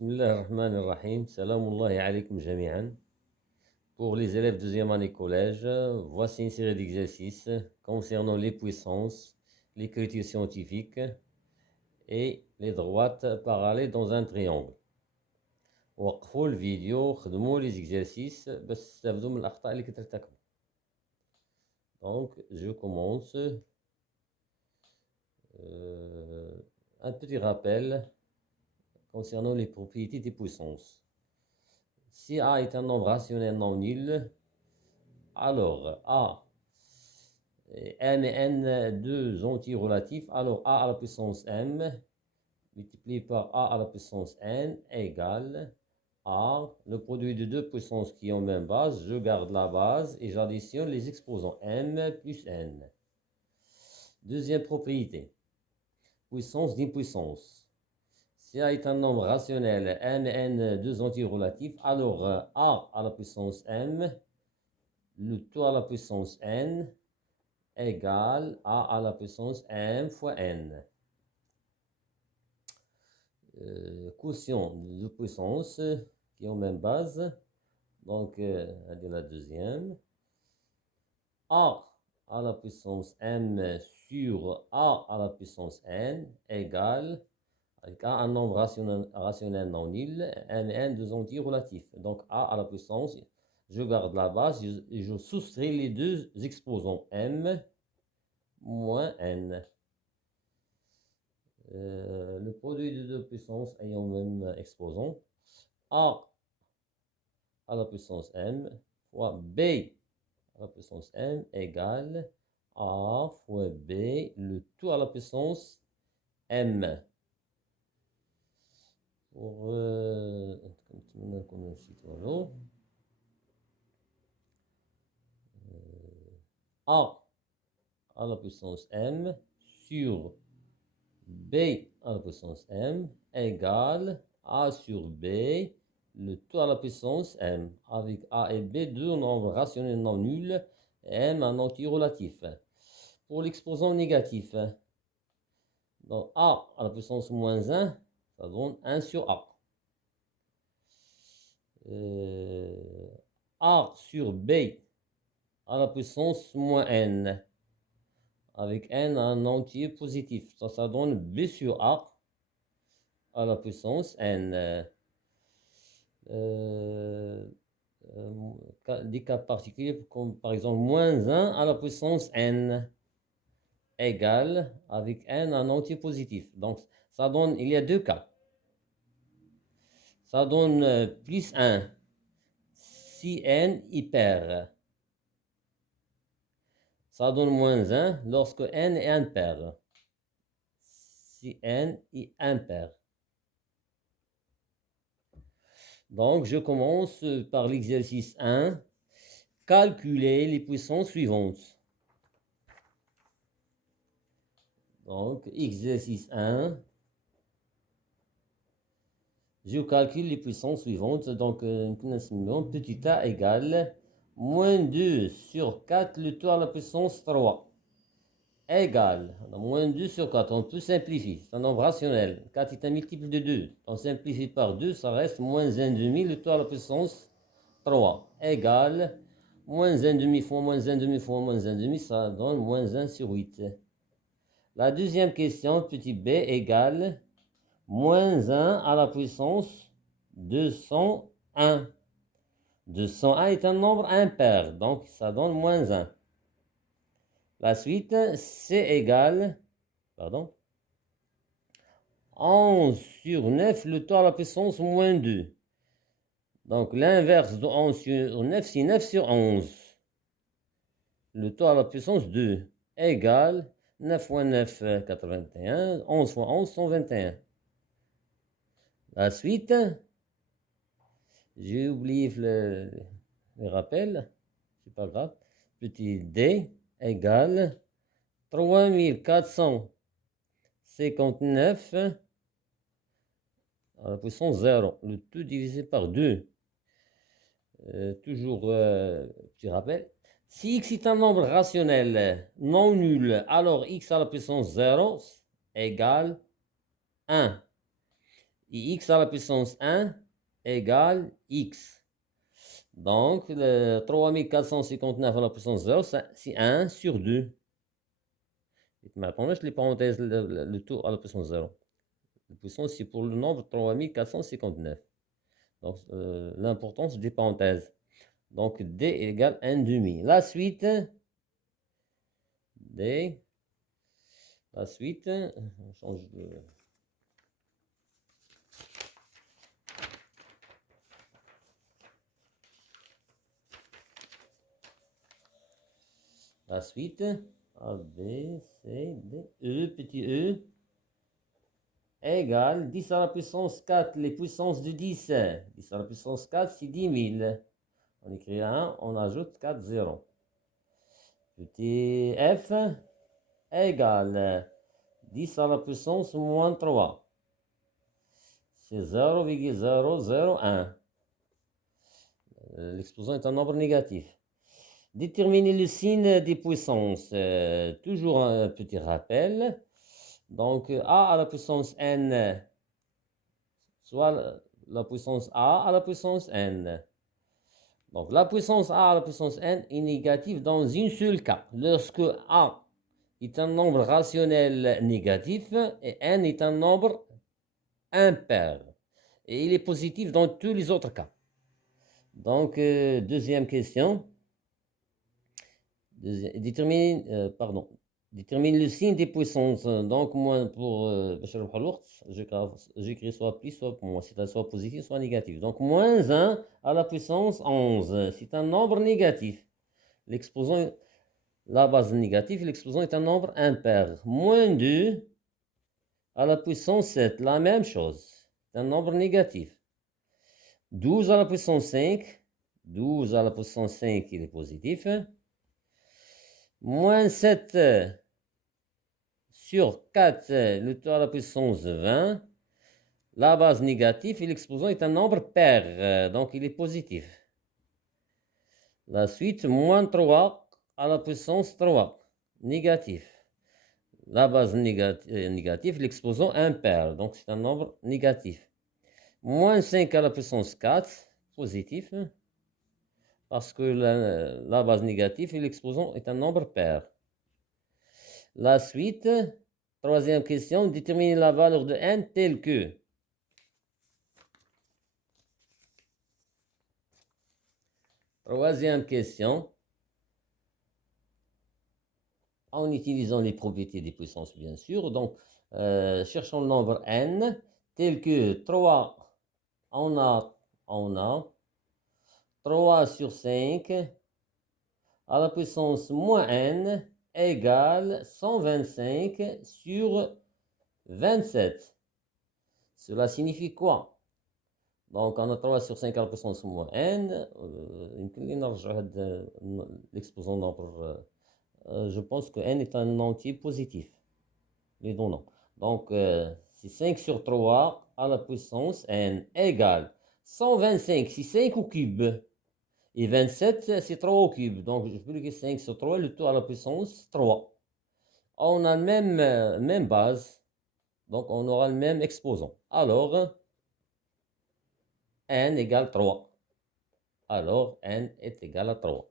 Bismillah ar-Rahman ar-Rahim. Salamullahi alaykum jami'an. Pour les élèves de deuxième année collège, voici une série d'exercices concernant les puissances, l'écriture scientifique et les droites parallèles dans un triangle. وقفوا الفيديو خدموا les exercices باش تستافدوا من الأخطاء اللي كترتكبوا. Donc, je commence. Un petit rappel concernant les propriétés des puissances. Si A est un nombre rationnel non nul, alors A, M et N, deux entiers relatifs, alors A à la puissance M multiplié par A à la puissance N égale A, le produit de deux puissances qui ont même base, je garde la base et j'additionne les exposants M plus N. Deuxième propriété, puissance d'une puissance. Si A est un nombre rationnel, M et N, deux entiers relatifs, alors A à la puissance M, le tout à la puissance N, égale A à la puissance M fois N. Quotient de puissance qui ont même base, donc la deuxième. A à la puissance M sur A à la puissance N égale, avec A un nombre rationnel non nul, M et N deux entiers relatifs. Donc A à la puissance, je garde la base et je soustrais les deux exposants M moins N. Le produit de deux puissances ayant même exposant, A à la puissance M fois B à la puissance M égale A fois B, le tout à la puissance M. Pour A à la puissance M sur B à la puissance M égale A sur B, le tout à la puissance M, avec A et B deux nombres rationnels non nuls, et M un entier relatif. Pour l'exposant négatif, donc A à la puissance moins 1, ça donne 1 sur A. A sur B à la puissance moins N, avec N un entier positif. Ça donne B sur A à la puissance N. Des cas particuliers, comme par exemple moins 1 à la puissance N, égale, avec N un entier positif. Donc, ça donne, il y a deux cas. Ça donne plus 1 si N hyper. Ça donne moins 1 lorsque N est impair. Si N est impair. Donc, je commence par l'exercice 1. Calculer les puissances suivantes. Donc, exercice 1. Je calcule les puissances suivantes. Donc, petit a égale moins 2 sur 4, le tout à la puissance 3. Égale, moins 2 sur 4, on peut simplifier, c'est un nombre rationnel. 4 est un multiple de 2, on simplifie par 2, ça reste moins 1,5, le tout à la puissance 3. Égale, moins 1,5 fois moins 1,5 fois moins 1,5, ça donne moins 1 sur 8. La deuxième question, petit b, égale moins 1 à la puissance 201. 201 est un nombre impair, donc ça donne moins 1. La suite, c'est égal, 11 sur 9, le tout à la puissance moins 2. Donc l'inverse de 11 sur 9, c'est 9 sur 11. Le tout à la puissance 2 égale 9 fois 9, 81, 11 fois 11, 121. La suite, j'ai oublié le rappel, c'est pas grave. Petit d égale 3459 à la puissance 0, le tout divisé par 2. Toujours petit rappel. Si x est un nombre rationnel non nul, alors x à la puissance 0 égale 1. Et x à la puissance 1 égale x. Donc, le 3459 à la puissance 0, c'est 1 sur 2. Maintenant, je les parenthèses, le tout à la puissance 0. La puissance, c'est pour le nombre 3459. Donc, l'importance des parenthèses. Donc, d égale 1 demi. La suite, d, la suite, on change de... La suite, A, B, C, D, E, petit e, égale 10 à la puissance 4, les puissances de 10. 10 à la puissance 4, c'est 10 000. On écrit 1, on ajoute 4 0. Petit f égale 10 à la puissance moins 3. C'est 0,001. L'exposant est un nombre négatif. Déterminer le signe des puissances. Toujours un petit rappel. Donc, a à la puissance n, soit la puissance a à la puissance n. Donc, la puissance a à la puissance n est négative dans un seul cas. Lorsque a est un nombre rationnel négatif et n est un nombre impair. Et il est positif dans tous les autres cas. Donc, deuxième question. Détermine le signe des puissances. Donc, moi, pour j'écris soit plus, soit moins. C'est soit positif, soit négatif. Donc, moins 1 à la puissance 11. C'est un nombre négatif. L'exposant, la base négative, l'exposant est un nombre impair. Moins 2 à la puissance 7. La même chose. C'est un nombre négatif. 12 à la puissance 5. 12 à la puissance 5, il est positif. Moins 7 sur 4, le tout à la puissance 20. La base négative et l'exposant est un nombre pair, donc il est positif. La suite, moins 3 à la puissance 3, négatif. La base négative, l'exposant impair, donc c'est un nombre négatif. Moins 5 à la puissance 4, positif, parce que la base négative et l'exposant est un nombre pair. La suite, troisième question, déterminer la valeur de n telle que. Troisième question, en utilisant les propriétés des puissances, bien sûr. Donc, cherchons le nombre n tel que 3, on a 3 sur 5 à la puissance moins n égale 125 sur 27. Cela signifie quoi? Donc, on a 3 sur 5 à la puissance moins n. L'exposant nombre. Je pense que n est un entier positif. Les deux non. Donc, c'est 5 sur 3 à la puissance n égale 125, c'est 5 au cube. Et 27, c'est 3 au cube. Donc, je peux dire 5 sur 3, le tout à la puissance 3. On a la même base. Donc, on aura le même exposant. Alors, n égale 3. Alors, n est égal à 3.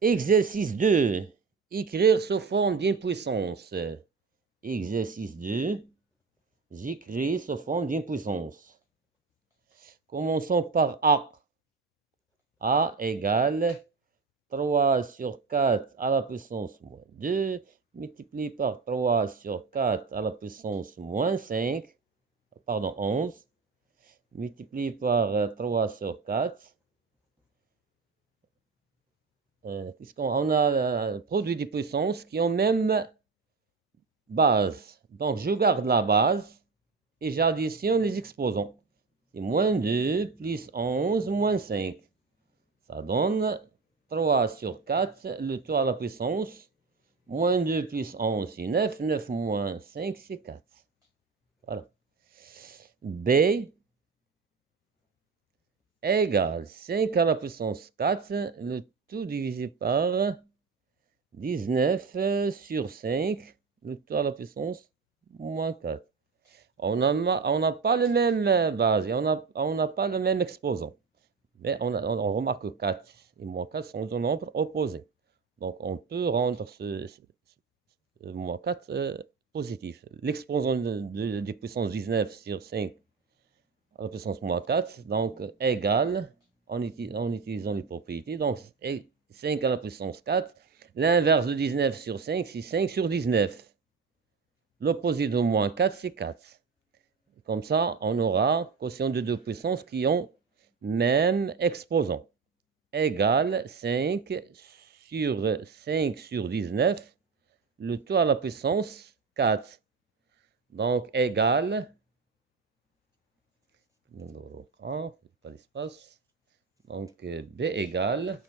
Exercice 2. Écrire sous forme d'une puissance. Exercice 2. J'écris sous forme d'une puissance. Commençons par A. A égale 3 sur 4 à la puissance moins 2, multiplié par 3 sur 4 à la puissance moins 5, pardon, 11, multiplié par 3 sur 4, puisqu'on a produit des puissances qui ont même base. Donc, je garde la base et j'additionne les exposants. C'est moins 2 plus 11 moins 5. Ça donne 3 sur 4, le tout à la puissance. Moins 2 plus 11, c'est 9. 9 moins 5, c'est 4. Voilà. B égale 5 à la puissance 4, le tout divisé par 19 sur 5, le tout à la puissance moins 4. On n'a pas le même base et on n'a pas le même exposant. Mais on remarque que 4 et moins 4 sont deux nombres opposés. Donc, on peut rendre ce moins 4 positif. L'exposant des puissances 19 sur 5 à la puissance moins 4, donc égal, en utilisant les propriétés, donc 5 à la puissance 4. L'inverse de 19 sur 5, c'est 5 sur 19. L'opposé de moins 4, c'est 4. Comme ça, on aura quotient de deux puissances qui ont même exposant. Égale 5 sur 19, le tout à la puissance 4. Donc, égale, pas d'espace, donc B égale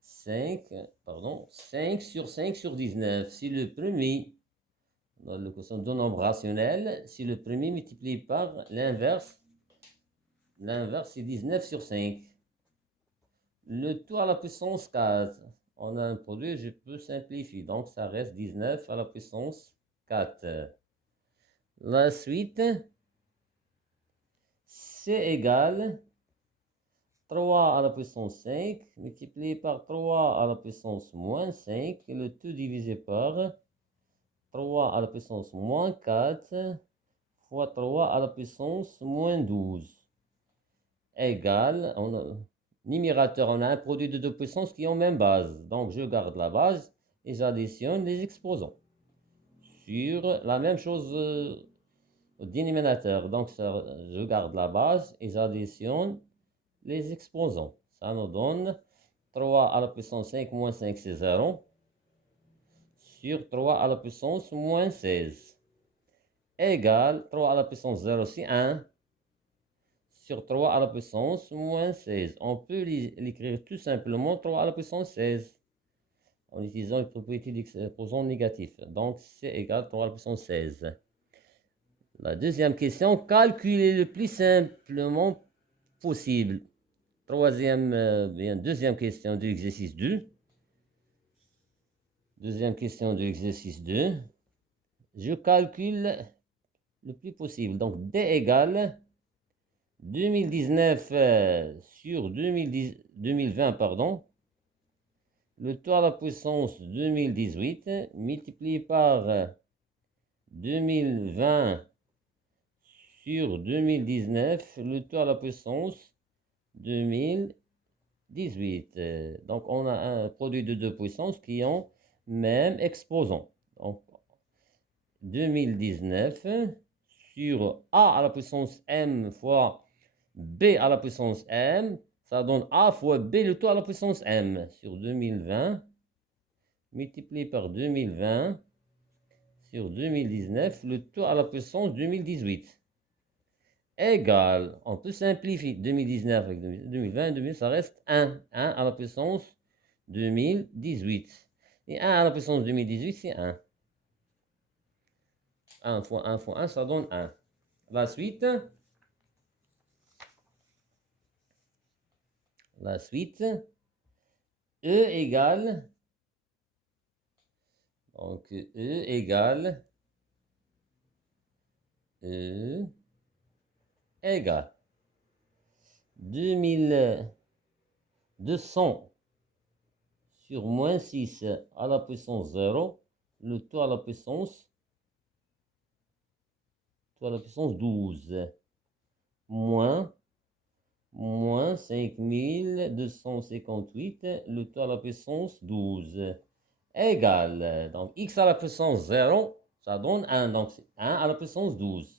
5 sur 5 sur 19. Si le premier, dans le quotient de nombre rationnel, si le premier multiplié par l'inverse c'est 19 sur 5. Le tout à la puissance 4. On a un produit, je peux simplifier. Donc, ça reste 19 à la puissance 4. La suite, c'est égal 3 à la puissance 5 multiplié par 3 à la puissance moins 5, le tout divisé par 3 à la puissance moins 4 fois 3 à la puissance moins 12 égale, numérateur, on a un produit de deux puissances qui ont même base. Donc, je garde la base et j'additionne les exposants sur la même chose au dénominateur. Donc, je garde la base et j'additionne les exposants. Ça nous donne 3 à la puissance 5 moins 5, c'est 0, sur 3 à la puissance moins 16, égale 3 à la puissance 0, c'est 1, sur 3 à la puissance moins 16. On peut l'écrire tout simplement 3 à la puissance 16, en utilisant les propriétés d'exposant négatif. Donc, c'est égal à 3 à la puissance 16. La deuxième question, calculer le plus simplement possible. Deuxième question de l'exercice 2. Deuxième question de l'exercice 2. Je calcule le plus possible. Donc, D égale 2019 sur 2020, pardon. Le tout à la puissance 2018 multiplié par 2020 sur 2019, le tout à la puissance 2018. Donc, on a un produit de deux puissances qui ont même exposant. Donc, 2019 sur A à la puissance M fois B à la puissance M, ça donne A fois B le tout à la puissance M sur 2020, multiplié par 2020 sur 2019, le tout à la puissance 2018. Égal, on peut simplifier 2019 avec 2020, 2000, ça reste 1. 1 à la puissance 2018. Et 1 à la puissance 2018, c'est 1. 1 fois 1 fois 1, ça donne 1. La suite, E égale, donc E égale 2200 sur moins 6 à la puissance 0, le tout à la puissance 12, moins 5258, le tout à la puissance 12, égale, donc x à la puissance 0, ça donne 1, donc c'est 1 à la puissance 12,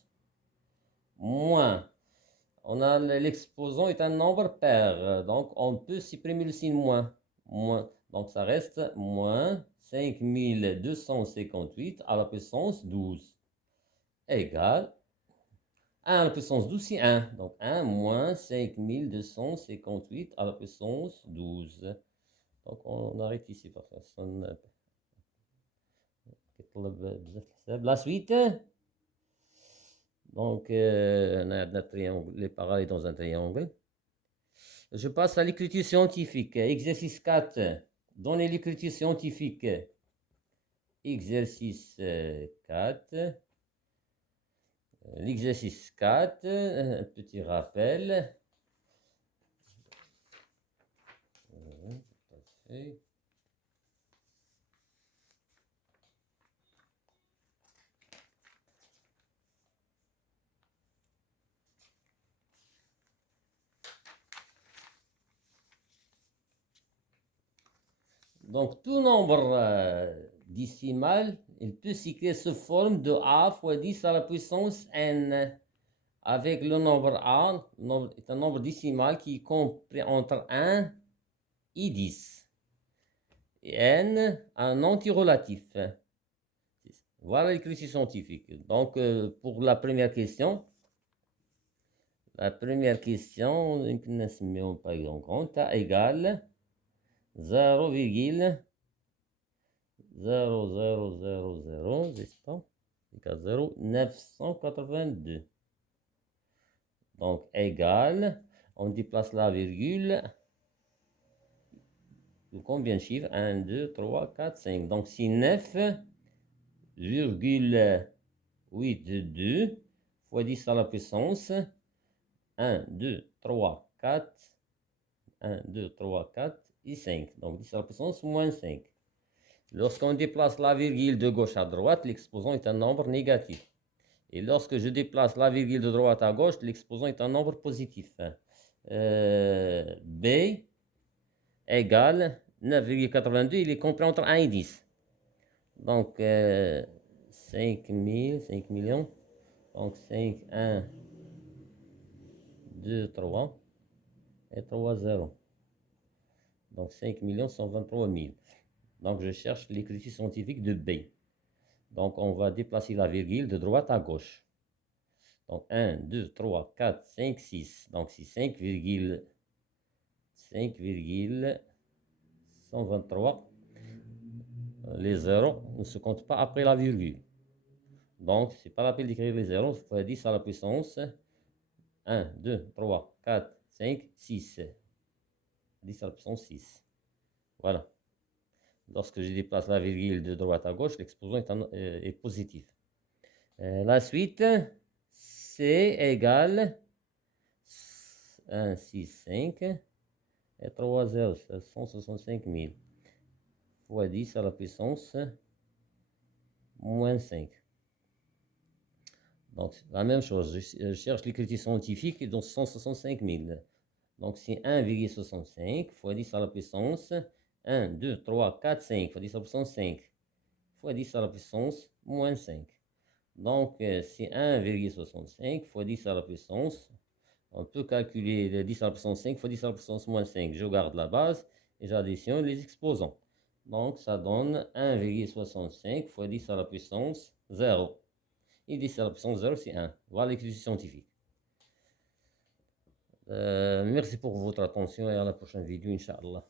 moins, on a l'exposant est un nombre pair, donc on peut supprimer le signe moins, donc ça reste moins 5258 à la puissance 12, égale 1 à la puissance 12, c'est 1. Donc 1 moins 5258 à la puissance 12. Donc on arrête ici parce que ça sonne. La suite. Donc on a notre triangle, les parallèles dans un triangle. Je passe à l'écriture scientifique. Exercice 4. Donnez l'écriture scientifique. Exercice 4. L'exercice 4, un petit rappel. Parfait. Donc, tout nombre décimal, il peut s'écrire sous forme de a fois 10 à la puissance n. Avec le nombre a, est un nombre décimal qui est compris entre 1 et 10. Et n, un antirelatif. Voilà l'écriture scientifique. Donc, pour la première question, par exemple, ta égale 0,0000, n'est-ce pas? 0,982. Donc, égale, on déplace la virgule. Combien de chiffres? 1, 2, 3, 4, 5. Donc, c'est 9,82 fois 10 à la puissance 1, 2, 3, 4, 1, 2, 3, 4 et 5. Donc 10 à la puissance moins 5. Lorsqu'on déplace la virgule de gauche à droite, l'exposant est un nombre négatif. Et lorsque je déplace la virgule de droite à gauche, l'exposant est un nombre positif. B égale 9,82, il est compris entre 1 et 10. Donc 5 millions. Donc 5, 1, 2, 3 et 3, 0. Donc 5 123 000. Donc je cherche l'écriture scientifique de B. Donc on va déplacer la virgule de droite à gauche. Donc 1, 2, 3, 4, 5, 6. Donc c'est 5,123. Les zéros ne se comptent pas après la virgule. Donc c'est pas la peine d'écrire les zéros. Il faut 10 à la puissance 1, 2, 3, 4, 5, 6. 10 à la puissance 6. Voilà. Lorsque je déplace la virgule de droite à gauche, l'exposant est positif. La suite, C égale 1, 6, 5 et 3, 0, 165 000 fois 10 à la puissance moins 5. Donc, la même chose, je cherche l'écriture scientifique, donc 165 000. Donc, c'est 1,65 fois 10 à la puissance 1, 2, 3, 4, 5 fois 10 à la puissance 5 fois 10 à la puissance moins 5. Donc, c'est 1,65 fois 10 à la puissance. On peut calculer 10 à la puissance 5 fois 10 à la puissance moins 5. Je garde la base et j'additionne les exposants. Donc, ça donne 1,65 fois 10 à la puissance 0. Et 10 à la puissance 0, c'est 1. Voilà l'écriture scientifique. Merci pour votre attention et à la prochaine vidéo, Inch'Allah.